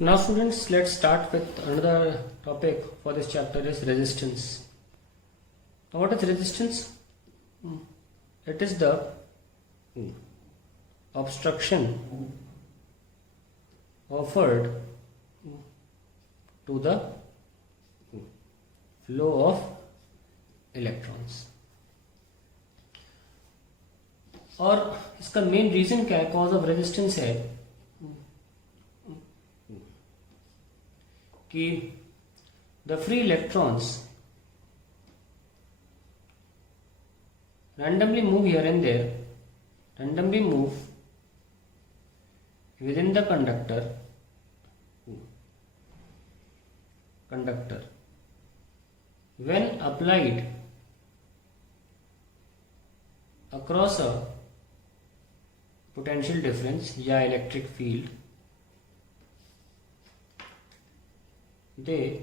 Now students, let's start with another topic for this chapter is resistance. Now what is resistance? It is the obstruction offered to the flow of electrons. और इसका main reason क्या है, cause of resistance है कि the free electrons randomly move here and there, randomly move within the conductor when applied across a potential difference या electric field, they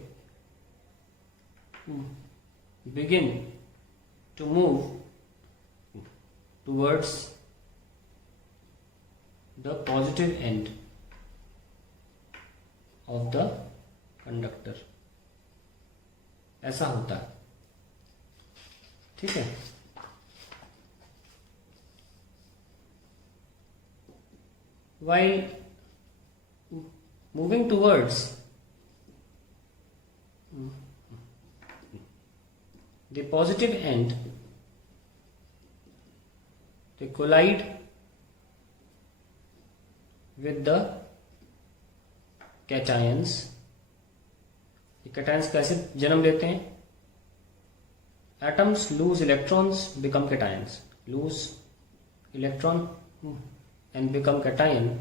begin to move towards the positive end of the conductor. ऐसा होता है, ठीक है. While moving towards the positive end, they collide with the cations. ये cations कैसे जन्म लेते हैं? Atoms lose electrons, become cations. Lose electron and become cation.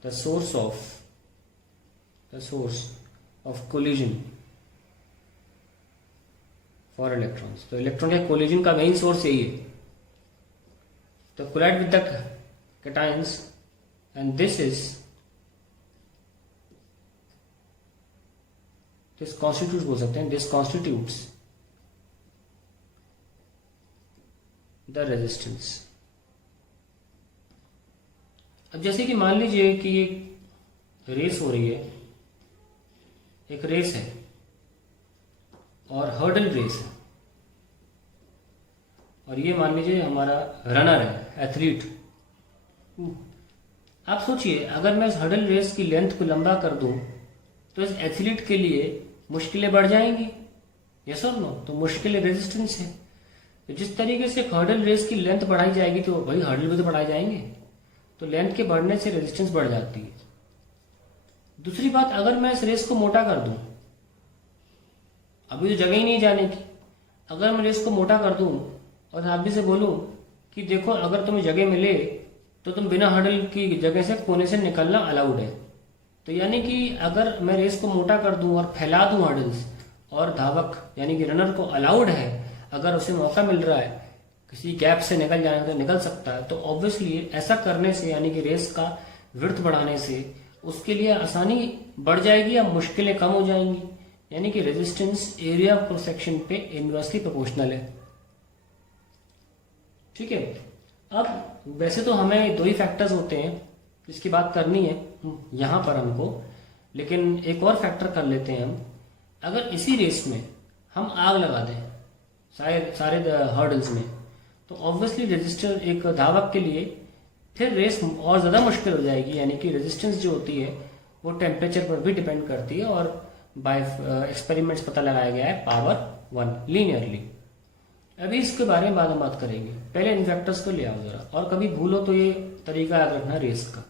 The source of collision for electrons. तो इलेक्ट्रॉन के कोलिजन का मेन सोर्स यही है. तो collide with the cations and this constitutes बोल सकते हैं, this constitutes the resistance. अब जैसे कि मान लीजिए कि एक रेस हो रही है, एक रेस है और हर्डल रेस है, और ये मान लीजिए हमारा रनर है, एथलीट. आप सोचिए, अगर मैं इस हर्डल रेस की लेंथ को लंबा कर दूं तो इस एथलीट के लिए मुश्किलें बढ़ जाएंगी. यस और नो? तो मुश्किलें रेजिस्टेंस है. तो जिस तरीके से हर्डल रेस की लेंथ बढ़ाई जाएगी तो भाई हर्डल भी तो बढ़ाए जाएंगे, तो लेंथ के बढ़ने से रेजिस्टेंस बढ़ जाती है. दूसरी बात, अगर मैं इस रेस को मोटा कर दूं, अभी तो जगह ही नहीं जाने की, अगर मैं रेस को मोटा कर दूं और आदमी से बोलूं कि देखो अगर तुम्हें जगह मिले तो तुम बिना हर्डल की जगह से कोने से निकलना अलाउड है. तो यानी कि अगर मैं रेस को मोटा कर दूं और फैला दूं हर्डल्स, और धावक यानी कि रनर को अलाउड है, अगर उसे मौका मिल रहा है किसी गैप से निकल जाने तो निकल सकता है. तो ऑब्वियसली ऐसा करने से यानी कि रेस का विड्थ बढ़ाने से उसके लिए आसानी बढ़ जाएगी या मुश्किलें कम हो जाएंगी. यानी कि resistance area of cross section पे इनवर्सली प्रोपोर्शनल है. ठीक है. अब वैसे तो हमें दो ही फैक्टर्स होते हैं जिसकी बात करनी है यहां पर हमको, लेकिन एक और फैक्टर कर लेते हैं हम. अगर इसी रेस में हम आग लगा दें सारे हर्डल्स में, तो ऑब्वियसली रेजिस्टर एक धावक के लिए फिर रेस और ज़्यादा मुश्किल हो जाएगी. यानी कि रेजिस्टेंस जो होती है वो टेम्परेचर पर भी डिपेंड करती है, और बाय एक्सपेरिमेंट्स पता लगाया गया है पावर 1 लीनियरली. अभी इसके बारे में बाद में बात करेंगे. पहले इन फैक्टर्स को ले आओ जरा, और कभी भूलो तो ये तरीका याद रखना रेस का.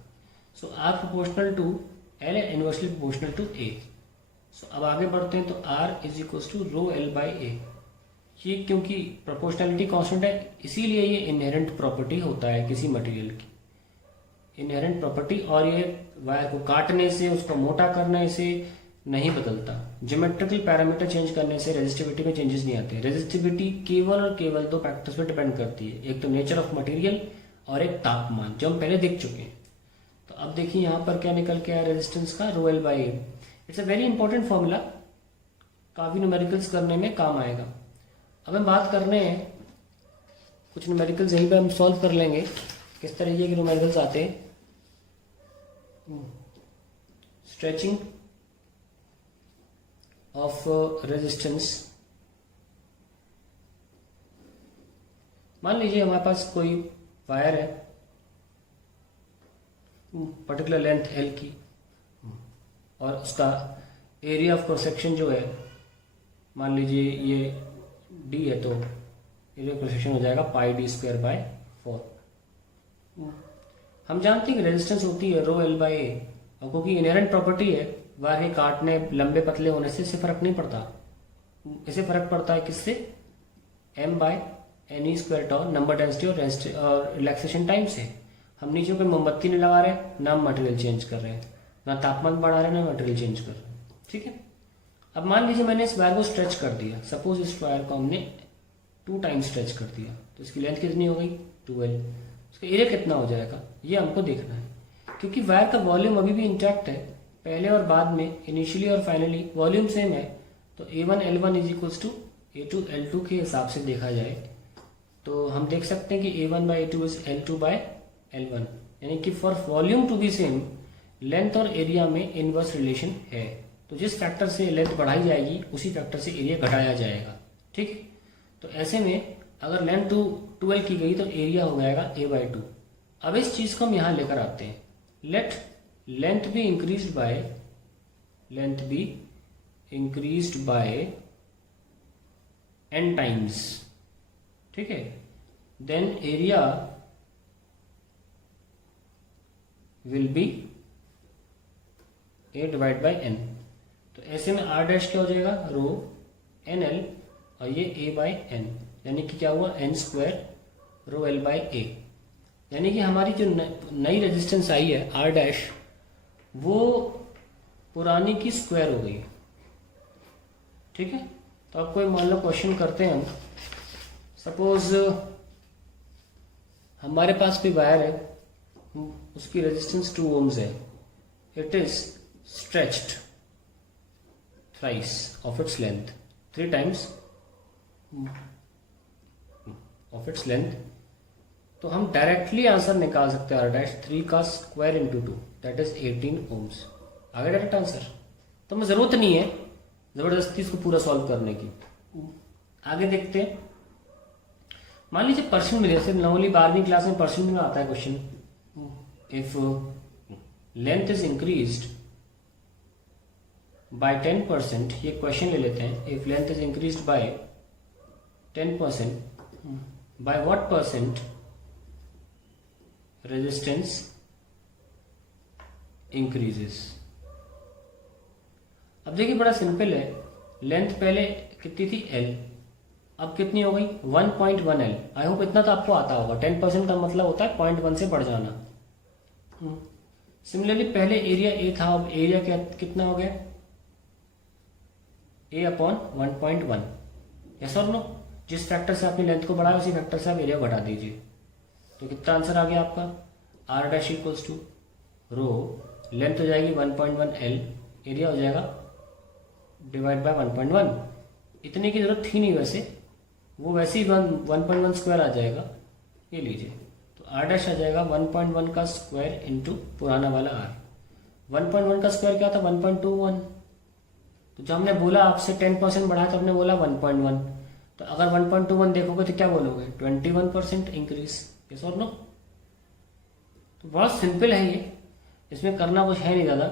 So R proportional to L है, inversely proportional to A. So अब आगे बढ़ते हैं. तो R is equal to rho L by A. ये क्योंकि प्रोपोर्शनलिटी कांस्टेंट है, इसीलिए ये इनहेरेंट प्रॉपर्टी होता है किसी मटेरियल की, इनहेरेंट प्रॉपर्टी. और ये वायर को काटने से, उसको मोटा करने से नहीं बदलता. ज्योमेट्रिकल पैरामीटर चेंज करने से रेजिस्टिविटी में चेंजेस नहीं आते. रेजिस्टिविटी केवल और केवल दो फैक्टर्स पर डिपेंड करती है, एक तो नेचर ऑफ मटेरियल और एक तापमान, जो हम पहले देख चुके हैं. तो अब देखिए यहाँ पर क्या निकल के आया रेजिस्टेंस का, रो L by A. It's a very important formula, काफी न्यूमेरिकल्स करने में काम आएगा. अब हम बात कर रहे हैं कुछ न्यूमेरिकल्स यहीं पे हम सॉल्व कर लेंगे, किस तरीके के न्यूमेरिकल्स आते हैं. Stretching of resistance. मान लीजिए हमारे पास कोई वायर है पर्टिकुलर लेंथ एल की, और उसका एरिया ऑफ क्रॉस सेक्शन जो है मान लीजिए ये डी है, तो एरिया ऑफ क्रॉस सेक्शन हो जाएगा पाई डी स्क्वायर बाय 4। हम जानते हैं कि रेजिस्टेंस होती है रो एल बाय ए, और क्योंकि इनहेरेंट प्रॉपर्टी है वायर के काटने लंबे पतले होने से इससे फर्क नहीं पड़ता। इसे फर्क पड़ता है किससे? M by N E square tau, number density और रिलैक्सेशन टाइम से। हम नीचे कोई मोमबत्ती नहीं लगा रहे, ना मटेरियल चेंज कर रहे हैं, ना तापमान बढ़ा रहे हैं, ना मटेरियल चेंज कर रहे हैं। ठीक है, अब मान लीजिए मैंने इस वायर को स्ट्रेच कर दिया। सपोज इस वायर को हमने 2 टाइम स्ट्रेच कर दिया, तो इसकी लेंथ कितनी हो गई? 2L। उसका एरिया कितना हो जाएगा ये हमको देखना है, क्योंकि वायर का वॉल्यूम अभी भी इंटैक्ट है। पहले और बाद में, इनिशियली और फाइनली वॉल्यूम सेम है, तो A1L1 is equals to A2L2 के हिसाब से देखा जाए तो हम देख सकते हैं कि A1 by A2 is L2 bye L1, यानी कि for volume to be same length और एरिया में इनवर्स रिलेशन है। तो जिस फैक्टर से लेंथ बढ़ाई जाएगी उसी फैक्टर से एरिया घटाया जाएगा। ठीक, तो ऐसे में अगर लेंथ 2L की गई तो एरिया हो जाएगा A/2। अब इस चीज को हम यहां लेकर आते हैं। Let length be increased by n times. ठीक है, then area will be A divide by n। तो ऐसे में r डैश क्या हो जाएगा? रो NL, और ये A बाई n, यानी कि क्या हुआ? n square rho L by A। यानी कि हमारी जो नई रेजिस्टेंस आई है r डैश, वो पुरानी की स्क्वायर हो गई। ठीक है, तो अब कोई मान लो क्वेश्चन करते हैं हम। सपोज हमारे पास कोई वायर है, उसकी रेजिस्टेंस 2 ohms है। It is stretched thrice of its length, 3 times of its length. तो हम डायरेक्टली आंसर निकाल सकते हैं r डैश 3 का square into 2, that is 18 ohms। आ गया डायरेक्ट आंसर। तो हमें जरूरत नहीं है जबरदस्ती इसको पूरा सॉल्व करने की। आगे देखते हैं। मान लीजिए परसेंट में, जैसे नॉर्मली 12वीं क्लास में परसेंट में आता है question. If length is increased by 10%, ये क्वेश्चन ले लेते हैं। If length is increased by 10%, by what percent resistance increases. अब देखिए बड़ा सिंपल है। लेंथ पहले कितनी थी? L, अब कितनी हो गई? 1.1L। आई होप इतना तो आपको आता होगा। 10% का मतलब होता है 0.1 से बढ़ जाना। सिमिलरली पहले एरिया A था, अब एरिया कितना हो गया? A/1.1। यस और नो? जिस फैक्टर से आपने लेंथ को बढ़ाया उसी फैक्टर से आप एरिया घटा दीजिए। तो कितना आंसर आ गया आपका? r dash equals to rho length हो जाएगी 1.1L, एरिया हो जाएगा डिवाइड बाय 1.1। इतने की जरूरत थी नहीं वैसे, वो वैसे ही 1.1 स्क्वायर आ जाएगा। ये लीजिए, तो r डैश आ जाएगा 1.1 का स्क्वायर इंटू पुराना वाला r। 1.1 का स्क्वायर क्या था? 1.21। तो जब हमने बोला आपसे 10% बढ़ाया तो हमने बोला 1.1। तो अगर 1.21 देखोगे तो क्या बोलोगे? 21% इंक्रीज। यस और नो? तो बहुत सिंपल है ये, इसमें करना कुछ है नहीं ज़्यादा।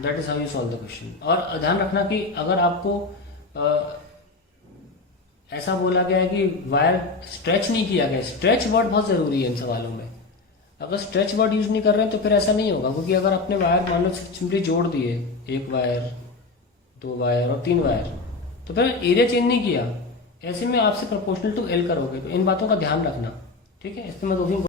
That is how you solve the question. और ध्यान रखना कि अगर आपको ऐसा बोला गया है कि वायर स्ट्रेच नहीं किया गया, स्ट्रेच वर्ड बहुत जरूरी है इन सवालों में। अगर स्ट्रेच वर्ड यूज नहीं कर रहे हैं तो फिर ऐसा नहीं होगा, क्योंकि अगर आपने वायर मान लो सिंपली जोड़ दिए, 1 वायर 2 वायर और 3 वायर, तो फिर एरिया चेंज नहीं किया, ऐसे में आपसे प्रोपोर्शनल टू L करोगे। तो इन बातों का ध्यान रखना। ठीक है, इसमें मैं 2